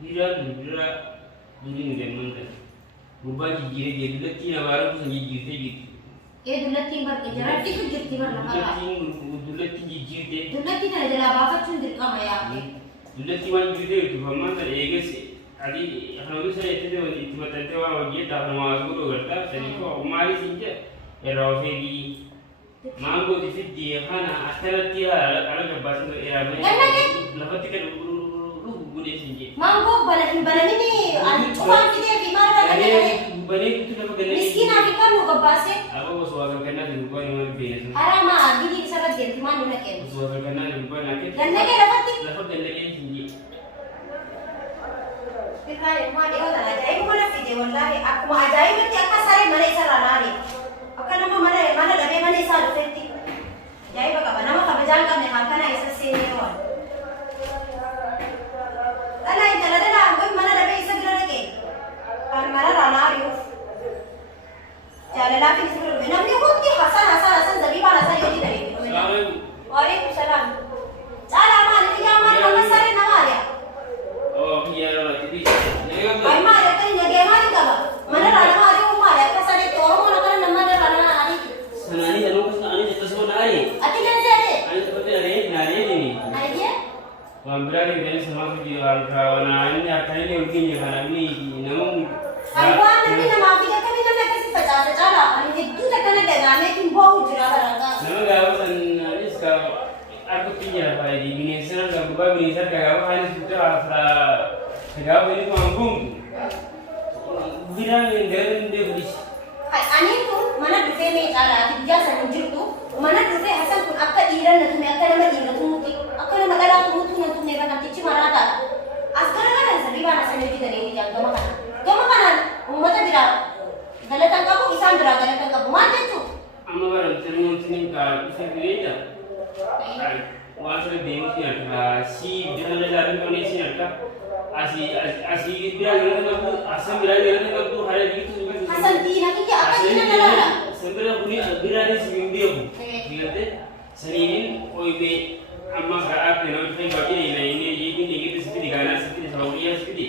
Dira duri ngen manda. Gubba jijire je dulati na wara ku jijire gitu. Dulati bar ke jara ti ku jirti bar la kala. Dulati jijire. Dulati na jala ba ka chundir ka maya. Dulati wan jijire tu famanta ege se. Adi hanu se ete de wani timata te wa wage ta ma guru garta sani ko mari sinje. Era fegi mango di fidi hana atarati ala ga basu era me. Lafati ka bude sinje. Mango bala ni an tuan ki de bimar ba ka de. Bane itu nama gane. Miskin abi kan mo gabase. Apa bos wagal kena di rumah yang mana bina. Harama gidi sarat de timan na ke. Bos wagal kena di rumah nakit. Ganda ke lafati. Lafat ganda ke sinje. Fikrai ma de wala ajai ko na fide wallahi aku ajai mati akka sare mane sara nari. Akka nama mana labe mane sara fetti. Jai ba ka bana ma ka bajan ka ne hakana isa se ne wa. Ala ita la ngoi mana labe isa gira ke. Kan mana ranari. Jale la fi suru namni ko ki hasan zabiba na sare yoji dari. Assalamualaikum. Waalaikumsalam. Jala ma ni ya ma nama sare na mariya. Oh iya jadi. Ay ma ya kan ya ge ma ni ka ba. Mana rana ma ri umma ya ka sare to ro na kan namma rana na ari. Sanani janu ko sanani jeta semua nari. Ati kan jare. Ani seperti nari ini. Ay dia. Wambirari bene sama ko di kawana ani akani le ulkin je kana mi namu. Ay wa ni na ma bi ka ni na ka si pacha jala ani hiddu ta kana de na me kin bahut jira baranga. Nama gawasan ani ska aku pinjam apa di Indonesia kan bukan Indonesia kagak hanya sudah afra kagak ini manggung. Bilang yang dia beli. Ay ani tu mana dufe me jala ati jasa ni jirtu mana dufe hasan kun akka iran na tu me akka nama iran tu muti akka nama dala tu mutu na tu me bana tichi marata. Askara kana zabiba na sane di dare ni janga makana. Gama kana ummata dira galatan ka ko isan dira galatan ka ma tetu. Amma baru tenin ka isa bileja. Wasre demu si anta si jalan jalan kondisi anta asi bilang dengan aku asam bilang dengan aku hari itu Hasan tina ki akka tina dalala. sebenarnya punya bilang si mimpi aku ingat senin oi be amma saat yang kita bagi ini gitu seperti Ghana seperti Saudi seperti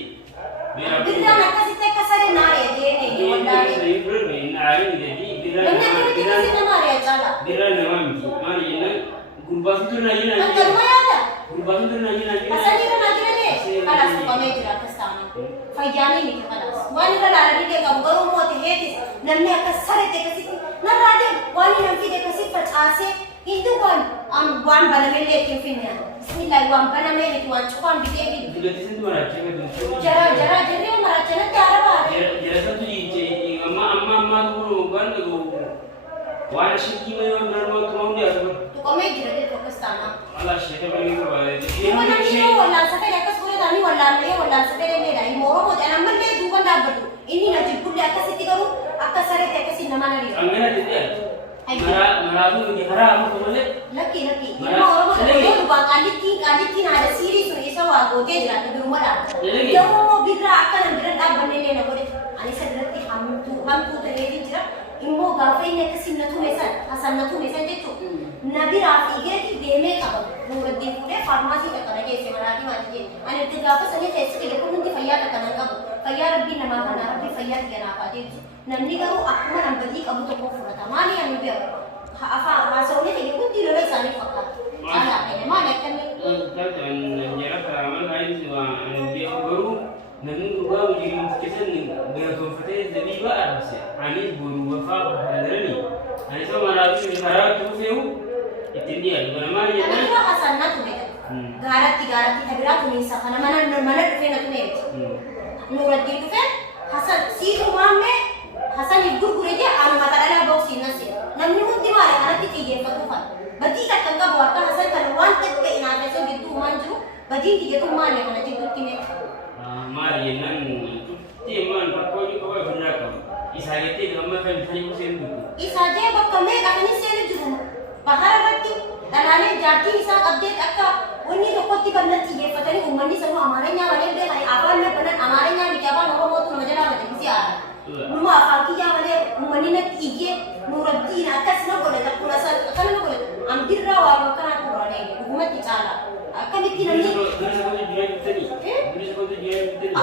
Bidra nakka sitte kasare nare de ne wandare. saya bermain hari jadi Namne ko ni sitte mare jala. bilang nama miki mari ini gurbas itu nanya An kalma yada. gurbas itu nanya Hasan ira nagire de. Kalas ko me jira kastani. Fayyani ni kalas. Wani kala ni de kam garu mo te heti namne akka sare te kasiti. Na rade wani nam ki de kasit pachase. Hindu kan am wan banamele ke finna. Bismillah wan banamele tu an chukan bidegi. sudah di situ mana cakap tu Jara jere mara chana tyara ba. jara satu di amma dulu kan tu wah sih gimana normal tu mau dia tu Tu ko me jira de to kastana. Allah sih kita pergi ke bawah Iwan ni no wala sa kaya kas pura tani wala sa kaya ne dai moro mo jana number me dukan da batu ini na jipul ya kasi tigaru akka sare te kasi namana ri angana dia mara tu di hara amu tu boleh laki moro mo do ba kali ki na ada series ni sawa go te jira te rumah da yo mo bidra akka na bidra da banne ne na bode ani sa dirati ham tu te ne jira immo ga fe ne kasi na tu mesan hasan na tu mesan te tu nabi rafi ge ki de me ka nuruddin pure farmasi ka kana ke se marati mati ani te ga fa sane te se ke ko nundi fayya ka kana ka fayya rabbi nama kana rabbi fayya ke na pa te namni ga ro akma nam badi ka bu to ko furata mani ani be afa ma so ne te ko ti lo sane fakka ala ne ma ne kan kan jara karaman lain sih dia baru namun gua ujian kesan gaya konfete jadi baru sih ani baru wafa hadrani ani sama rapi di hara tu feu itu dia bukan mari ya ani ra hasan na tu be garati tabira tu ni sa kana mana fe na tu ne nuruddin tu fe hasan si tu mamme hasan igur gure je anu mata dala box inna se namni mutti mare anati ti je fatu fa bati ka tanga borta hasan kan wan tek ke ina fe so gitu manju bati ti je tu mane kana ti gutti me mari nan teman pakko ni ko benar ko isagete gamma kan thani ko sen du isaje bakkame kakani sele juhu bahar rati dalane jati isa update akka उन्हीं लोगों की बनना चाहिए पता नहीं उम्मनी सब हमारे यहाँ वाले भी भाई आपन में बनना हमारे यहाँ भी क्या बात होगा वो तो मजा आ जाता किसी आ नुमा फाकी यहाँ वाले उम्मनी ने तीजे नूरद्दीन अक्स ना बोले तब पूरा सा अक्ल ना बोले अंबिर राव और बकरा पूरा नहीं हुकूमत की चाला अक्ल इतनी नहीं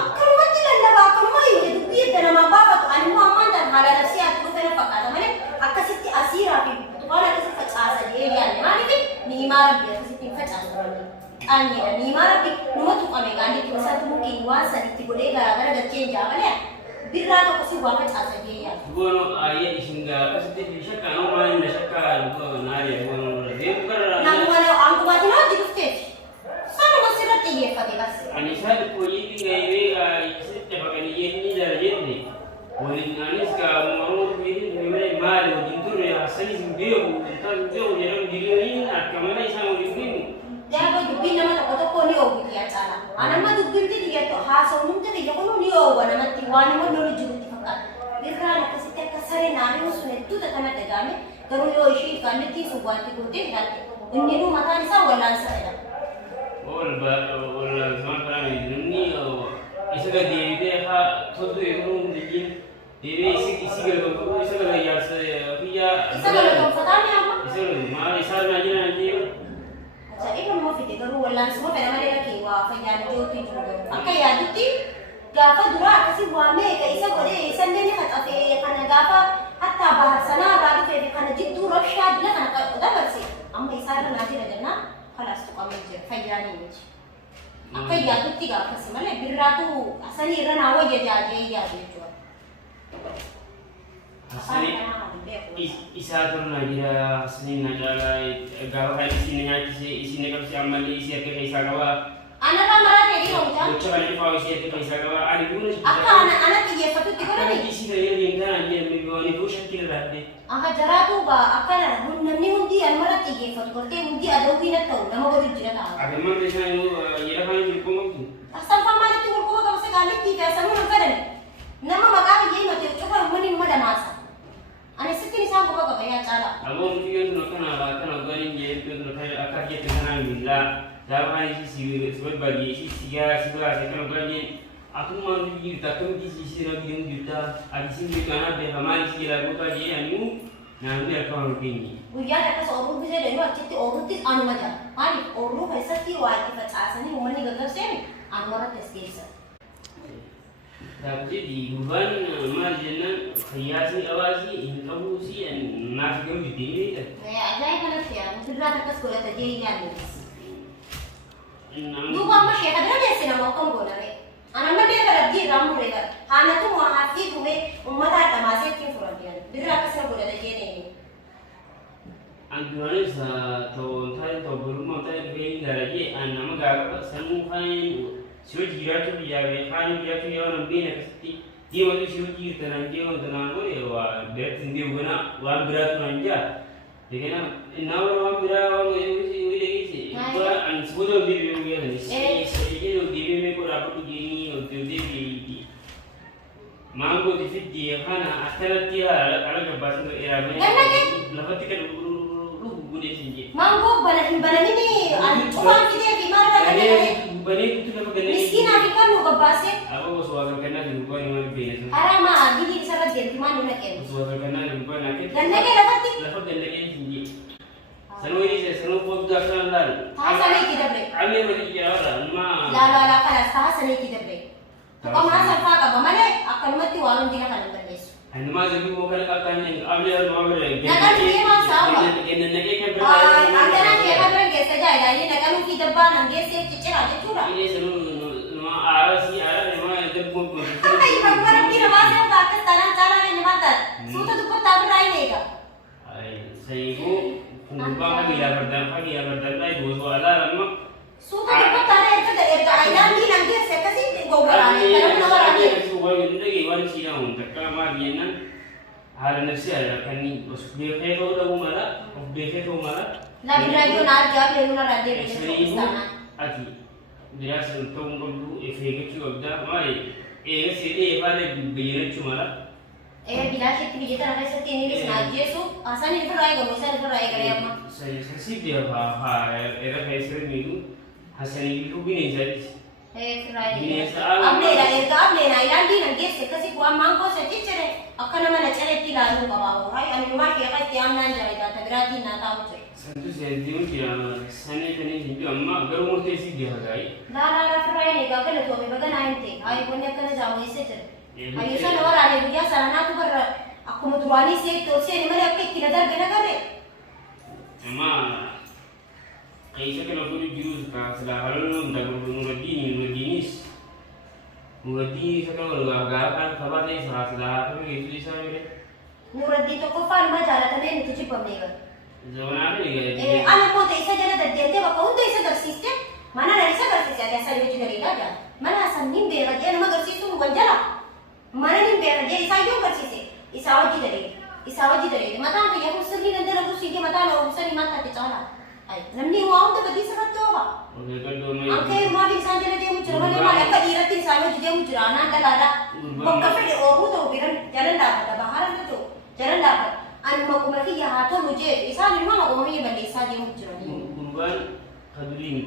akkanumatti lallabaa akkanuma dubbii itti namaa baafatu ani immoo ammaan tan haala nafsii ati dhufee na fakkaata malee akkasitti asiiraa fi waan akkasitti facaasa jedhee yaadne maaliif niimaa rabbi akkasitti hin facaasu qaanyiidha niimaa rabbi numa tuqame qaanyiitti masaatti mukiin waan saditti godhee garaagara galchee hin jaamalee birraa tokko si waan facaasa jedhee yaadne. Gono ayya ishinga akkasitti shakka nama inni shakka naari gono deemu gara. Namuma angumaatiin hojii dhufteeti. Sanuma sirratti xiyyeeffate qas. Ani isaan hojii gaayee isitti bakanii jennee jala jenne waliin anis gaamumaroo fi maali wajjin ture hasanis hin beeku intaan beeku jedhamu diriiriin akka mana isaan waliin beeku. Jaaba dubbiin nama tokko tokko ni oogu yaa caala. Anamma dubbiin xiyyattu haasa'u humna xiyya kunu ni oogu namatti waan nama lolu jirutti fakkaata. Birraan akkasitti akka saree naannoo sun hedduuta kana dhagaame garuu yoo ishee gaannetti sun waanti gootee ilaalte inni nu mataan isaa wallaansa jedhama. Wala zaman kami ni isa ka deebitee haa toltu yeroo hundiin deebee isi galgalamu isa galgalaasa biyya isa galgalamu amma isa maal isa na jira jiru Jadi mau fikir kalau walan semua pada mana lagi wah fajar jauh tu akka yaadutti gaafa dura akkasi waame ka isa godhe sandeni hatafe kana gaafa hatta bahar sana raadu fe kana jiddu rabsha dila kana dabarse amma isarra naajira janna khalas to qamme jira fayyani miti akka yaadutti gaafa simale birraatu asani irra na wajja jaaje yaadu jechuudha asani isa turna jira asani na jala gaafa isini nyaachise isini qabsi ammalli isi akka isa qaba anak kamar ni orang Bocah balik pawai siapa kisah kawan ada guna sih. Akka anak tiga foto tiga Ada ni. di sini yang yang kan yang mengawani bocah kira berarti. Aha jara tu ba akka namni hundi anmara tiga foto korte hundi ada wina tahu nama baru jira tahu. Ada mana di sana itu ya kan itu pun. Asal pamali tu kurko ka se kali tiga sama nangkaran. Nama makanya ye mati coba mani mada masa. Ane sitin sa ko ka ya cara. Abo mungkin itu nak gani je itu nak akar je tengah mila. Jangan isi sebab bagi isi siapa sekarang gani. Aku mau pergi takkan di sisi lagi yang juta. Ada sini kerana berhamil sih lagu tadi anu nanti akan begini. Buya ada seorang bisa dari waktu itu orang itu anu macam. Ani orang biasa ti wajib asal ni umani gagal sih. Anu orang tes biasa. Tapi di bulan marjana hiasi awasi inkabu si nasi kami begini. Ya ada yang mana sih? Mungkin rata kas sekolah tadi yang ni. Dua masih ada dia sih nama kamu boleh. Anak mana dia berarti ramu mereka. Hanya tu mau hati tu umat ada masih kau furadian. Bila kas sekolah tadi ni. Anggaran sa tahun berumah tahun begini lagi anak mereka sanu kain. Siapa jirat tu dia kain jirat tu yang nampi nak seti. Dia macam siapa jirat nanti orang tenang boleh wah berat sendiri bukan wah berat manja. Jadi nak orang berat orang itu lagi sih. Bukan sebelum dia begini ni. Jadi dia memang rapat begini untuk dia di. Manggo di fit dia kana asal dia alam bahasa era mana. Lepas tiket lu guna sini. Manggo balahin ni. Cuma kita di mana ada. Balik itu dapat gana. Miskin aku kan mau kebase. Apa bos wakil kena di rumah yang mana biasa. Harama gini salah jadi mana nak ken. Bos wakil kena di rumah nak. Dan lagi dapat ti. Dapat gana kan sini. Selalu ini saya selalu pun dah kenal. Tahasa ni kita break. Kami macam kira orang ma. La kalas tahasa ni kita break. Kau mana sampai apa mana akan mati walau tidak kan berles. Anu macam tu bukan kata ni. Ambil mau beri. Nak dia masa apa? Kena nak ikan beri. Anda nak ikan beri gesa saja. Ini nak kamu kita ban gesa cicir aja curah. Ini selalu arah memang ada pun. Apa ibu orang kira masih orang atas tanah cara ni mata. Suatu tu pun tak berai lega. Saya ibu pengubah pagi berdamai dua soalan memang. Suatu tu pun tak ada itu ayam ni nanti saya kasih gogoran. Kalau orang ni. Suatu itu lagi orang Cina untuk kamar dia nan. Hal nasi ada kan ni. Dia kau dah umara, dia kau umara. Nabi Rajo nak jawab dia guna radio ni. Seribu ati. Dia sentuh dulu efek itu ada. Mai, sini pada begini cuma lah. Bila kita bicara tentang seperti ini sengaja so asal ni berai gak bisa berai kerja apa? Saya sih dia era kayak sering itu hasil itu begini jadi. Abne na ilandi na gese kasi kuwa mango sa teacher akana mana chere tila no kabawo hai ani ma ke ka tiam nan jai da tagrati na ta uche संतु से दियों की सने तने जिंदगी अम्मा गरम होते सी दिया गई la fry ne ga kana to me baga na inte ai bonya kana jamu ise chere ai sa no rane buya sarana tu bar aku mutuani se to se ni mare akke kinadar bena kare अम्मा कैसे के लोगों ने यूज़ का सलाह हल्लों दागुल मुरदीनीस सका वाला गाकर खबर दे सलाह तो ये चीज़ सारे मुरदी तो को फार में जाला तने नहीं तुझे पमनेगा जवाना नहीं गए ana ko te isa jana da dente ba ko isa dar system mana na isa dar system ya sai wuce gari da mana san nin be ga jana magar system mu banjala mana nin be ga isa yo gar system isa waji dare mata to ya musli nan da ku sige mata lo musli mata te chala ai namni wa to badi sa to ba okay कर दो मैं anke ma bi san jana de mu chura ma ma ka dira tin sa lo de mu chura na da da bakka fe o hu to biran jalan da bahar na to jalan da an ma kuma ki ya to mujhe isa ni ma ko mi bande isa je mu chura ni गुरुवार खदुरीन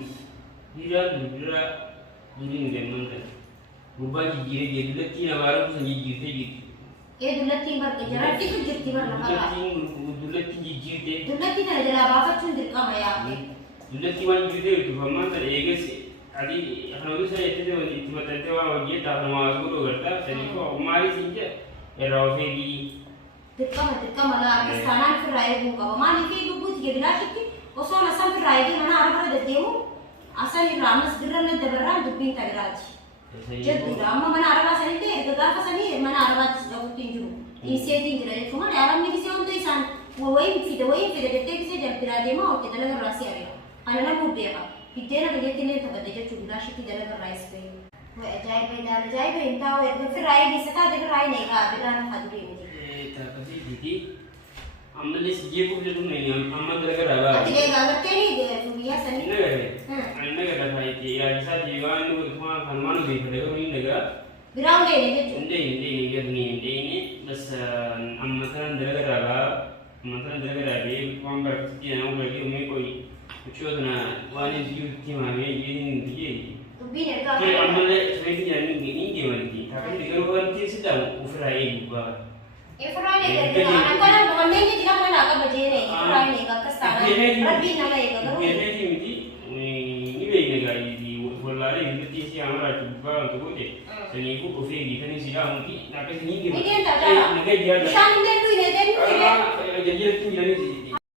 हीरा हीरा दुरीन देमन कर गुरुवार की गिरे गिरे तीन हमारे को संजीत गिरते गिरते ये दुलती बर के जरा टिक गिरती बर लगा दुलती गिरते दुलती ना जरा बाबा चुन दिल का मैं आपने दुलती वन गिरते तो हम तो एक से आदि हम लोग से इतने वो इतने बताते हुआ ये ताप नमाज को करता सही को हमारी चीज़ है राउफे की दिल का मला आपके स्थान फिर राय होगा मानी के गुबुत ये बिना कितनी उसो ना सब फिर राय की मना आरंभ कर देते हो असल ये रामस गिरन ने दबरा दुपिन तगराज जब राम मना आरंभ सनी ते तो गाफ सनी मना आरंभ जब तीन जुरू इसे तीन जुरू तो मना आरंभ में किसी और तो इंसान वो वही फिर देते किसी जब फिर आदमी और कितना लग रासी आ गया अनना मुद्दे का फिर ना बजे तीन तो बजे जो चुगला शिकी जल कर राइस पे वो जाए पे इंता हो एक फिर राय की सता देकर राय नहीं का बिरान खादुरी में ताकि दीदी हमने ये को जो नहीं हम लगा रहा अति के गागते नहीं दुनिया सनी नहीं करे अन्य का था ये ऐसा जीवन को तुम्हारा हनुमान भी पड़ेगा नहीं लगा बिरान ले ले इंदे ये दुनिया इंदे ने बस हम मतलब लगा रहा ये कौन करती है ना वो लगी उन्हें कोई कुछ तो ना वाली जीव थी हमें ये नहीं तो भी ने का कि हमने स्वेटी जानी नहीं की वाली थी ताकि दिगर वो अंतिम सीधा उफरा एक बार ये फ्राई नहीं करते अंकल बनने के दिन अपना नाका बजे नहीं फ्राई नहीं का कस्ताना रबी ना लगेगा करो ये नहीं थी मिटी नहीं बेचने का ये थी वो फुलारे हिंदी से हमारा चुप्पा तो बोले सनी को उसे दिखने सीधा उनकी नाके से नहीं की नहीं देता निशान दे तू नहीं दे जल्दी तू जानी